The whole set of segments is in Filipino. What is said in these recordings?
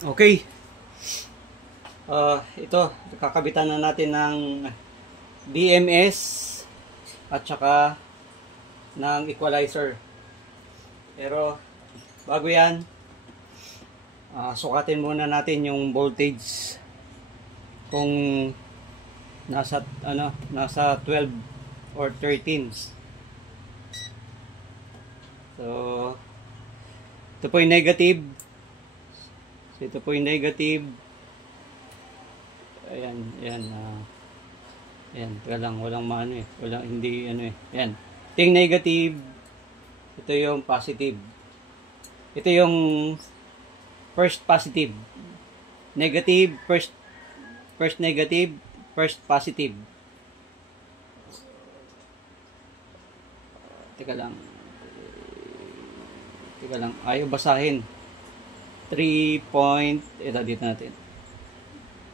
Okay. Ito, kakabitan na natin ng BMS at saka ng equalizer. Pero bago yan, sukatin muna natin yung voltage kung nasa 12 or 13. So ito po yung negative. So ito po yung negative. Ayan, ayan. Ayan, walang maano eh. Walang, hindi ano eh. Ayan. Ito yung negative. Ito yung positive. Ito yung first positive. Negative, first negative, first positive. Teka lang. Ayaw basahin. 3 point, ito dito natin.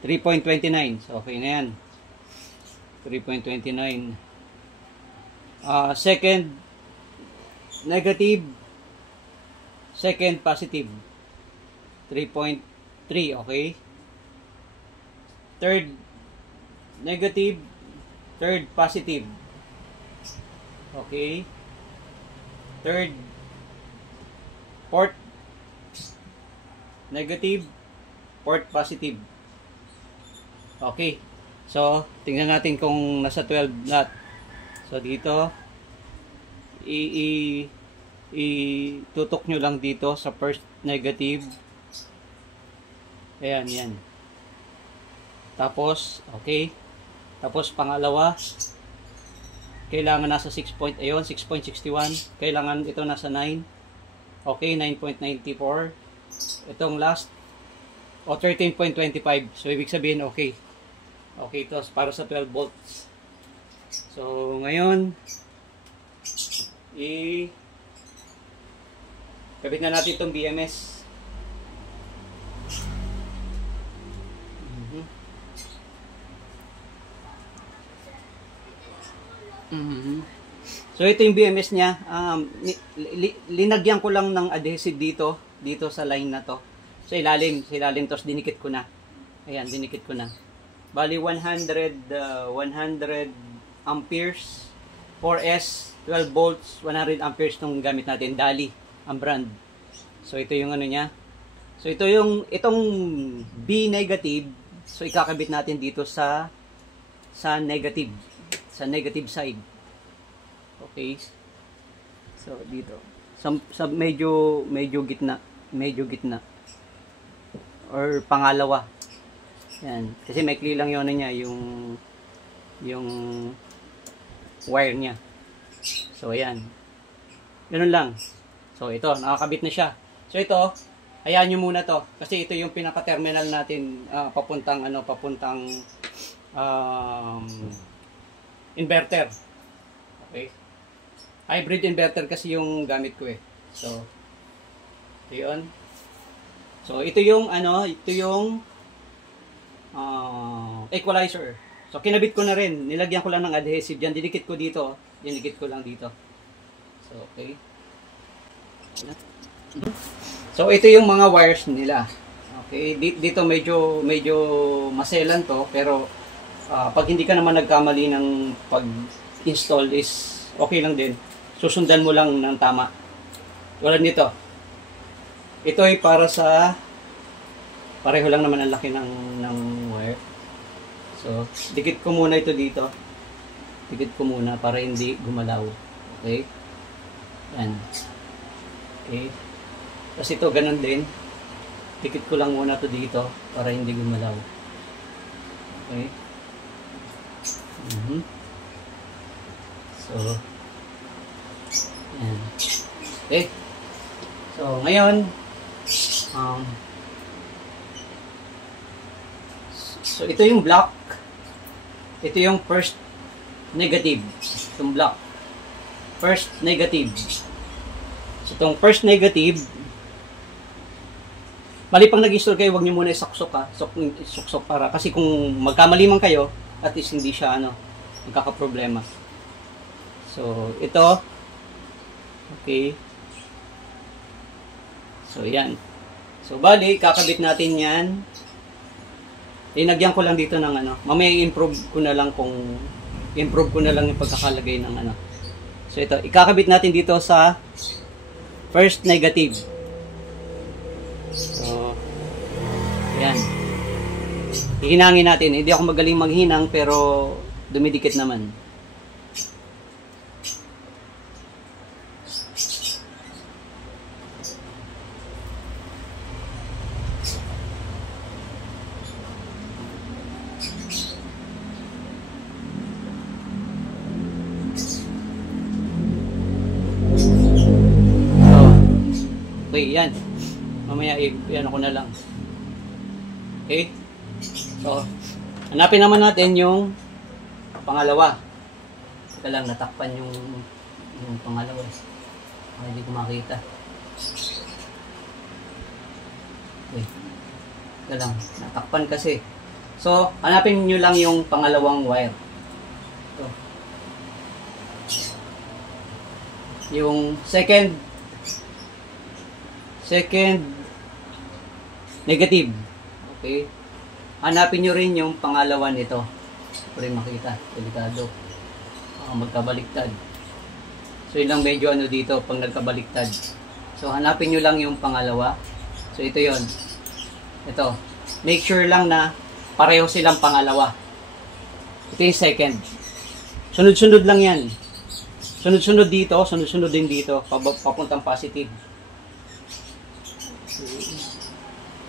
3.29. So, okay na yan. 3.29. Second negative. Second positive. 3.3. Okay. Third negative. Third positive. Okay. Fourth negative. Fourth positive. Okay. So, tingnan natin kung nasa 12 not. So, dito, tutok nyo lang dito sa first negative. Ayan, yan. Tapos, okay. Tapos, pangalawa, kailangan nasa 6.61. Kailangan ito nasa 9. Okay, 9.94. Itong last, 13.25. So, ibig sabihin, okay. Okay, ito para sa 12 volts. So, ngayon, kabit na natin itong BMS. So, ito yung BMS niya. Linagyan ko lang ng adhesive dito sa line na to. Sa ilalim, tapos dinikit ko na. Ayan, dinikit ko na. Bali 100 amperes, 4S, 12 volts, 100 amperes nung gamit natin, Dali ang brand. So ito yung ano niya. So itong B negative, so ikakabit natin dito sa negative, sa negative side. Okay. So dito. Sa medyo gitna, or pangalawa. Yan. Kasi maikli lang yun niya, yung wire niya. So, ayan. Ganun lang. So, ito, nakakabit na siya. So, ito, hayaan nyo muna to. Kasi ito yung pinaka-terminal natin, papuntang inverter. Okay. Hybrid inverter kasi yung gamit ko eh. So, ito yun. So, ito yung equalizer. So, kinabit ko na rin. Nilagyan ko lang ng adhesive dyan. Dinikit ko dito. Dinikit ko lang dito. So, okay. So, ito yung mga wires nila. Okay. Dito medyo maselan to. Pero, pag hindi ka naman nagkamali ng pag-install is okay lang din. Susundan mo lang ng tama. Tulad nito. Ito ay para sa pareho lang naman ang laki ng wire. So, dikit ko muna ito dito. Dikit ko muna para hindi gumalaw. Okay? Yan. Okay. Tapos ito, ganun din. Dikit ko lang muna ito dito para hindi gumalaw. Okay? So, yan. Okay? So, ngayon, so, ito yung block. Ito yung first negative. Itong block. First negative. So, itong first negative, bali pang nag-install kayo, huwag nyo muna isaksok ha.Isuksok para. Kasi kung magkamali man kayo, at least hindi siya, magkakaproblema. So, ito. Okay. So, yan. So, bali, kakabit natin yan. Inagyan ko lang dito ng ano. Mamaya i-improve ko na lang yung pagkakalagay ng ano. So, ito. Ikakabit natin dito sa first negative. So, yan. Hihinangin natin. Hindi ako magaling maghinang pero dumidikit naman. Okay, yan. Mamaya, yan ako na lang. Okay? So, hanapin naman natin yung pangalawa. Ito lang, natakpan yung pangalawa. Hindi ko makita. Okay. Ito lang, natakpan kasi. So, hanapin nyo lang yung pangalawang wire. Ito. Yung second negative. Okay. Hanapin nyo rin yung pangalawa nito. Para makita. Delikado. Magkabaliktad. So, yun lang medyo ano dito pag nagkabaliktad. So, hanapin nyo lang yung pangalawa. So, ito yon. Ito. Make sure lang na pareho silang pangalawa. Ito yung second. Sunod-sunod lang yan. Sunod-sunod dito. Sunod-sunod din dito. Papuntang positive.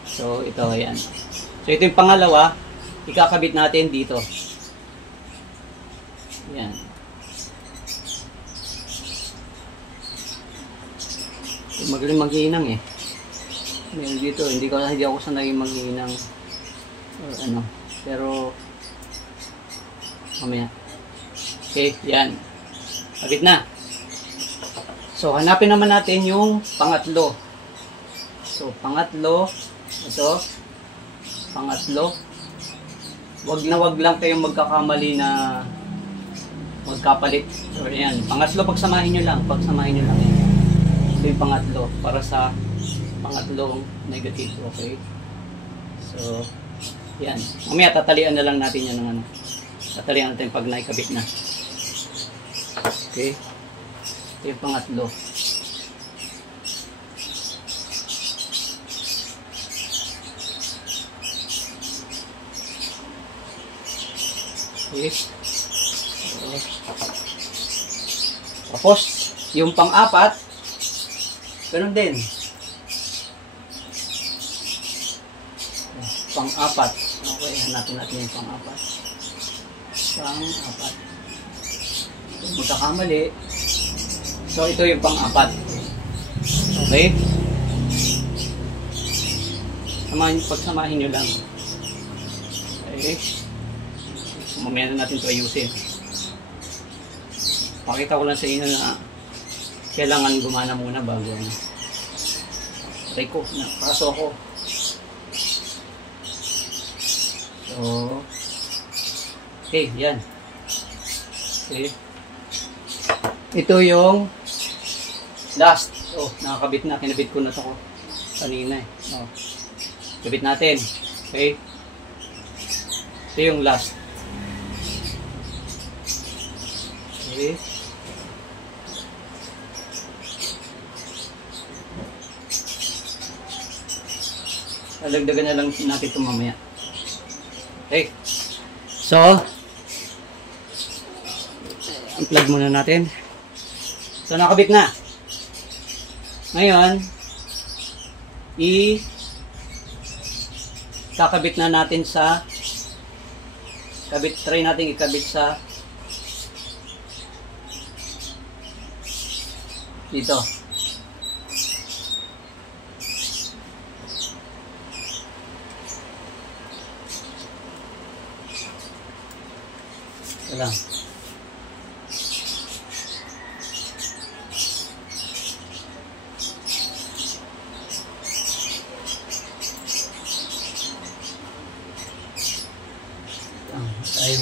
So, ito, ayan. So, ito yung pangalawa, ikakabit natin dito. Ayan. Magaling maghinang eh. Meron dito, hindi ako sanay maghinang. Ano, pero, mamaya. Okay, yan. Kabit na. So, hanapin naman natin yung pangatlo. So, pangatlo, ito, pangatlo, wag lang kayong magkakamali na magkapalit. So, yan, pangatlo, pagsamahin nyo lang yan. Ito yung pangatlo, para sa pangatlong negative, okay? So, yan, mamaya tatalian na lang natin yan ng ano. Tatalian natin pag naikabit na. Okay, ito yung pangatlo. Okay. Tapos, yung pang-apat, ganun din. Pang-apat. Okay, hanapin natin yung pang-apat. Pang-apat. Magkakamali. So, ito yung pang-apat. Okay? Pagsamahin nyo lang. Okay? Mamaya na natin ito ayusin. Pakita ko lang sa inyo na kailangan gumana muna bago ano. Try ko, nakaso ako. So, okay, yan. Okay. Ito yung last. Oh, nakakabit na. Kinabit ko na ito ko kanina eh. Oh. Kabit natin. Okay. Ito yung last. Okay. Alagdagan na lang natin ito mamaya. Okay. So, unplug muna natin. So, nakabit na. Ngayon, kakabit na natin sa try natin ikabit sa dito. Ito lang. Tayo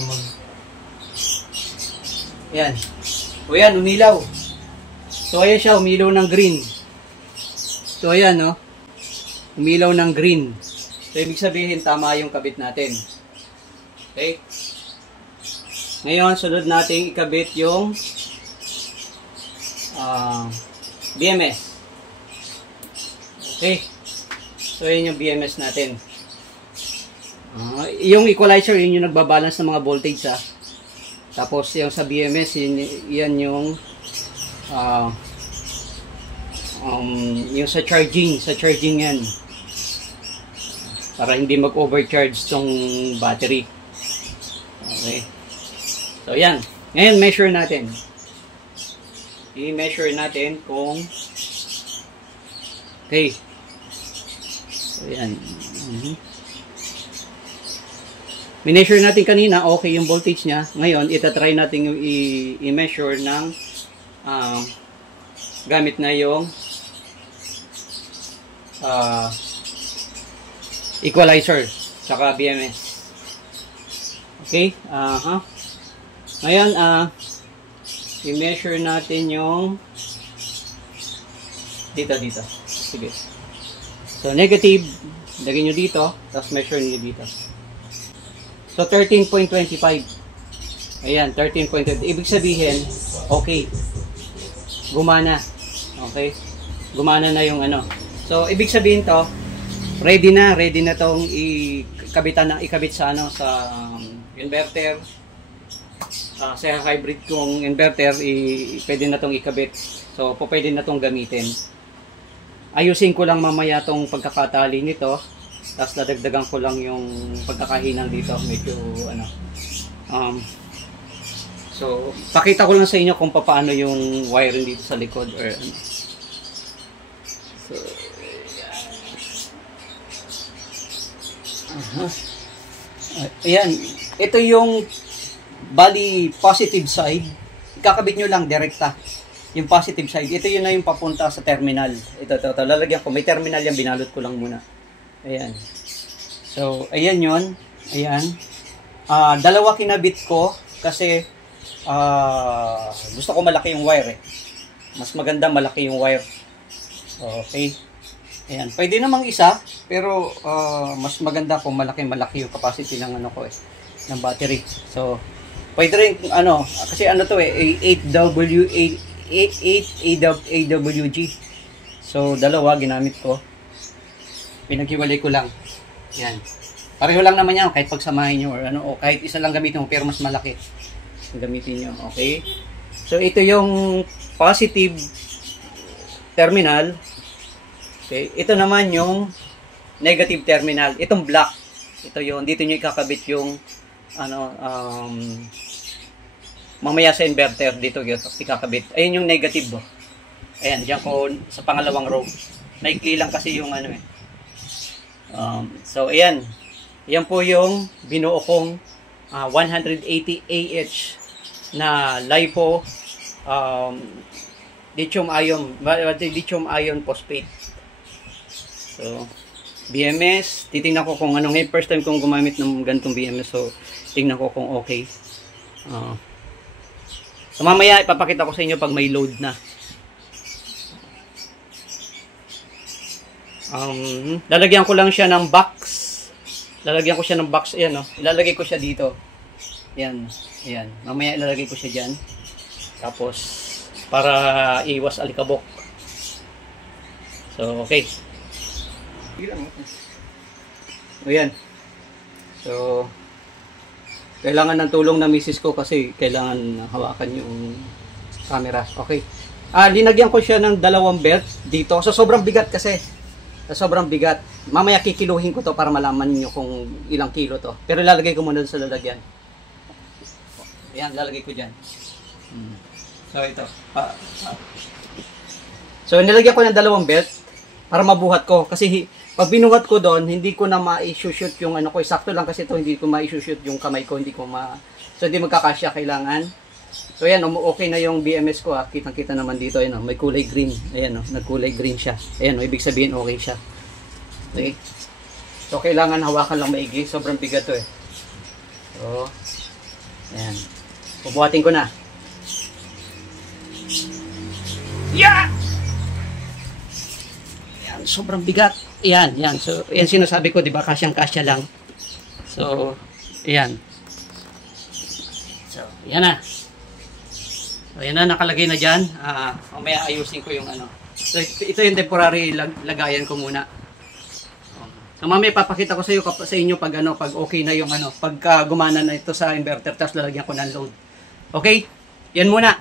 Ayan. O yan, umilaw. So, ayan siya, umilaw ng green. So, ayan, no. umilaw ng green. So, ibig sabihin, tama yung kabit natin. Okay? Ngayon, sunod natin ikabit yung BMS. Okay? So, yun yung BMS natin. Yung equalizer, yun yung nagbabalance ng mga voltage, ha. Tapos, yung sa BMS, yan yung yung sa charging yan. Para hindi mag-overcharge tong battery. Okay. So, yan. Ngayon, measure natin. I-measure natin kung okay. So, yan. Mineasure natin kanina, okay yung voltage niya. Ngayon, itatry natin yung i-measure ng gamit na yung equalizer saka BMS. Okay? Ngayon, i-measure natin yung dito. Sige. So, negative, lagyan nyo dito, tapos measure nyo dito. So, 13.25. Ayan, 13.25. Ibig sabihin, okay. Gumana. Okay? Gumana na yung ano. So, ibig sabihin to, ready na tong ikabit sa ano, sa inverter. Sa hybrid kong inverter, pwede na tong ikabit. So, pwede na tong gamitin. Ayusin ko lang mamaya tong pagkakatali nito. Tapos dadagdagan ko lang yung pagkakahinang dito. Medyo ano. So, pakita ko lang sa inyo kung paano yung wiring dito sa likod or ano. So, ayan. Ito yung bali positive side. Ikakabit nyo lang direkta. Yung positive side. Ito yun na yung papunta sa terminal. Ito. Lalagyan ko. May terminal yan. Binalot ko lang muna. Ayan. So, ayan yun. Ayan. Dalawa kinabit ko kasi gusto ko malaki yung wire eh. Mas maganda malaki yung wire. Okay. Ayan. Pwede namang isa, pero mas maganda kung malaki yung capacity ng ano ko eh, ng battery. So, pwede rin ano, kasi ano to eh, 8AWG. So, dalawa ginamit ko. Pinaghiwalay ko lang. Yan. Pareho lang naman yan kahit pagsamahin nyo or ano, o kahit isa lang gamitin mo pero mas malaki. Gamitin nyo. Okay? So, ito yung positive terminal. Okay? Ito naman yung negative terminal. Itong black. Ito yung, dito nyo ikakabit yung ano, mamaya sa inverter dito ikakabit. Ayun yung negative. Ayan, diyan ko sa pangalawang row. Maikli lang kasi yung ano eh. So, ayan. Yan po yung binuo kong 180 AH na LiPo lithium ion phosphate. So, BMS. Titingnan ko kung ano. Ngayon, first time kong gumamit ng ganitong BMS. So, tingnan ko kung okay. So, mamaya ipapakita ko sa inyo pag may load na. Lalagyan ko lang siya ng box. Lalagyan ko siya ng box. Ayan, no? Ilalagay ko siya dito. Ayan. Ayan. Mamaya ilalagay ko siya dyan. Tapos, para iwas alikabok. So, okay. Ayan. So, kailangan ng tulong na misis ko kasi kailangan hawakan yung camera. Okay. Linagyan ko siya ng 2 belt dito. So, sobrang bigat kasi. Sobrang bigat. Mamaya kikiluhin ko to para malaman niyo kung ilang kilo to. Pero lalagay ko muna sa lalagyan. Ayan, lalagay ko dyan. So, ito. So, nilagyan ko ng 2 belt para mabuhat ko. Kasi pag binuhat ko doon, hindi ko na ma-shoot yung ano ko. Sakto lang kasi ito, hindi ko ma-shoot yung kamay ko. So, hindi magkakasya kailangan. So, ayan, okay na yung BMS ko. Kitang-kita naman dito. Ayan, may kulay green. Ayan, nagkulay green siya. Ayan, ibig sabihin okay siya. Okay. So, kailangan hawakan lang maigi. Sobrang bigat to eh. So, ayan. Bubuhatin ko na. Yeah! Ayan. sobrang bigat. Yan, yan. So, yan sinasabi ko, di ba? Kasyang-kasya lang. So, yan. So, yan na. So, yan na, nakalagay na dyan. Mamaya ayusin ko yung ano. So, ito yung temporary lagayan ko muna. So, mamaya papakita ko sa inyo pag ano, pag okay na yung ano, pagka gumana na ito sa inverter, tapos lalagyan ko ng load. Okay? Yan muna.